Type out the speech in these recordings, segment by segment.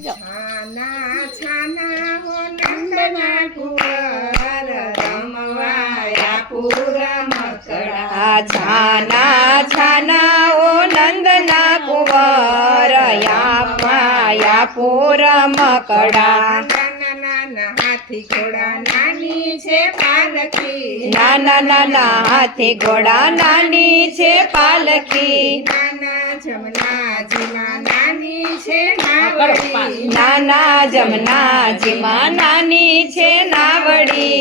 છાના છાના હો નંદના કુંવર રમવાયા પૂરા મકડા છાના છાના ઓ નંદના કુંવર યા પૂર મકડા નાના નાના હાથી ઘોડા નાની છે પાલખી નાના નાના હાથી ઘોડા નાની છે પાલખી નાના જમનાજીમાં નાની છે નાવડી નાના જમનાજીમાં નાની છે નાવડી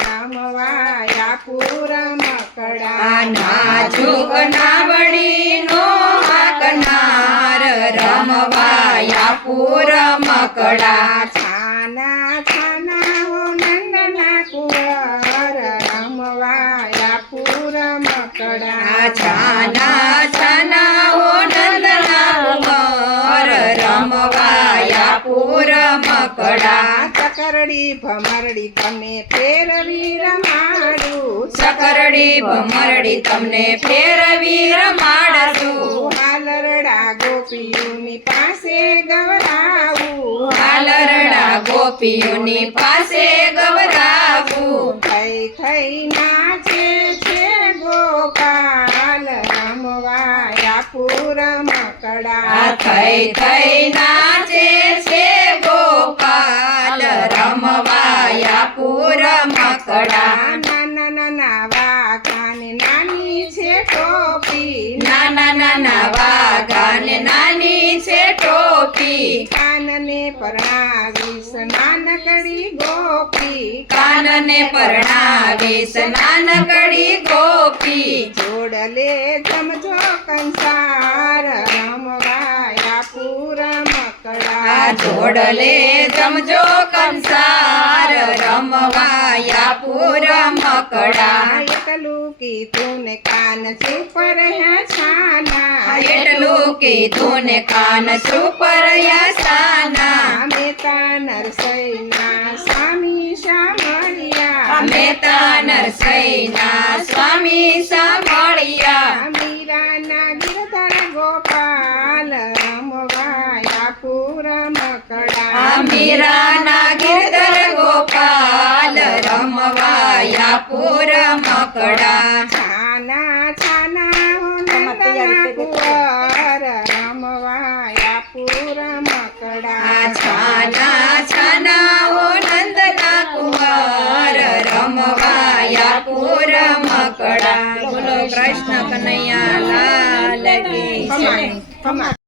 રમવાયા પૂર મકડા નાજુક નાવડીનો હાકનાર રમવાયા પૂર મકડા છાના છાના હો નંદના કુંવર રમવાયા પૂર મકડા છાના છાના ઓ નંદના કુંવર રમવાયા પૂર મકડા ચકરડી ભમરડી તમને ફેરવી રમાડું ચકરડી ભમરડી તમને ફેરવી રમાડશું હાલરડા ગોપીઓની પાસે ગવરાવું હાલરડા ગોપીઓની પાસે ગવરાવું થઈ થઈ નાચે છે ગોપાલ રમવાયા પૂર મકડા થઈ થઈ નાચે છે ગોપાલ રમવાયા પૂર મકડા નાના નાના વાઘાને નાની છે ટોપી નાના નાના વાઘાને નાની છે ટોપી કાનને પરણાવીશ નાનકડી ગોપી કાનને પરણાવીશ નાનકડી ગોપી જોડલે જમજો કંસાર રમવાયા પૂર મકડા જોડલે જમજો કંસાર રમવાયા પૂર મકડા એટલું કીધું ને કાન ચૂપ રહ્યા છાના એટલું કીધું ને કાન ચૂપ રહ્યા સાના મેતા નરસૈના સ્વામી સાંભળ્યા મહેતા નરસૈના સ્વામી સાંભળ્યા મીરાના ગિરધર ગોપાલ રમવાયા પૂર મકડા મીરાના ગિરધર ગોપાલ રમવાયા પૂર મકડા છાના છાના હો નંદના કુંવર રમવાયા પૂર મકડા છાના છાના ઓ નંદના કુંવર રમવાયા પૂર મકડા બોલો કૃષ્ણ કનૈયા લાલ કી જય.